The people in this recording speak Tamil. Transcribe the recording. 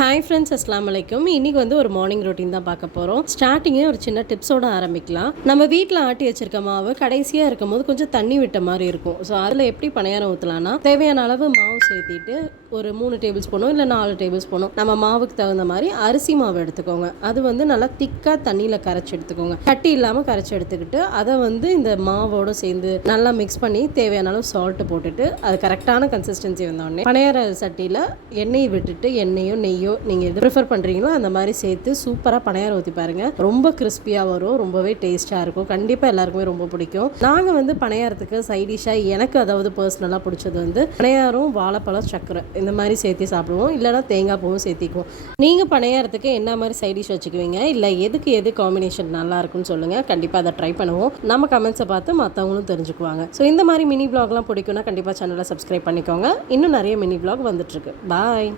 ஹாய் ஃப்ரெண்ட்ஸ், அஸ்ஸலாமு அலைக்கும். இன்றைக்கி வந்து ஒரு மார்னிங் ரொட்டீன் தான் பார்க்க போகிறோம். ஸ்டார்டிங்கே ஒரு சின்ன டிப்ஸோடு ஆரம்பிக்கலாம். நம்ம வீட்டில் ஆட்டி வச்சிருக்க மாவு கடைசியாக இருக்கும் போது கொஞ்சம் தண்ணி விட்ட மாதிரி இருக்கும். ஸோ அதில் எப்படி பணியாரம் ஊற்றலான்னா, தேவையான அளவு மாவு சேர்த்திட்டு ஒரு 3 டேபிள் ஸ்பூனோ இல்லை 4 டேபிள் ஸ்பூனோ நம்ம மாவுக்கு தகுந்த மாதிரி அரிசி மாவு எடுத்துக்கோங்க. அது வந்து நல்லா திக்காக தண்ணியில் கரைச்சி எடுத்துக்கோங்க. கட்டி இல்லாமல் கரைச்சி எடுத்துக்கிட்டு அதை வந்து இந்த மாவோடு சேர்ந்து நல்லா மிக்ஸ் பண்ணி தேவையான அளவு சால்ட்டு போட்டுட்டு அது கரெக்டான கன்சிஸ்டன்சி வந்தோடனே பணியார சட்டியில் எண்ணெய் விட்டுட்டு எண்ணெயும் நெய்யோ நீங்கள் எது ப்ரிஃபர் பண்ணுறீங்களோ அந்த மாதிரி சேர்த்து சூப்பராக பணியாரம் ஊற்றி பாருங்கள். ரொம்ப கிறிஸ்பியாக வரும், ரொம்பவே டேஸ்ட்டாக இருக்கும். கண்டிப்பாக எல்லாருக்குமே ரொம்ப பிடிக்கும். நாங்கள் வந்து பணியாரத்துக்கு சைடிஷாக எனக்கு அதாவது பர்சனலாக பிடிச்சது வந்து பணியாரம், வாழைப்பழம், சக்கரை இந்த மாதிரி சேர்த்து சாப்பிடுவோம். இல்லைனா தேங்காய் பூவும் சேர்த்திக்குவோம். நீங்கள் பணியாரத்துக்கு என்ன மாதிரி சைடிஷ் வச்சுக்குவீங்க, இல்லை எதுக்கு எது காம்பினேஷன் நல்லா இருக்குன்னு சொல்லுங்கள். கண்டிப்பாக அதை ட்ரை பண்ணுவோம். நம்ம கமெண்ட்ஸை பார்த்து மற்றவங்களும் தெரிஞ்சுக்குவாங்க. ஸோ இந்த மாதிரி மினி வ்ளாக்லாம் பிடிக்கும்னா கண்டிப்பாக சேனலை சப்ஸ்கிரைப் பண்ணிக்கோங்க. இன்னும் நிறைய மினி வ்ளாக் வந்துட்டுருக்கு. பாய்.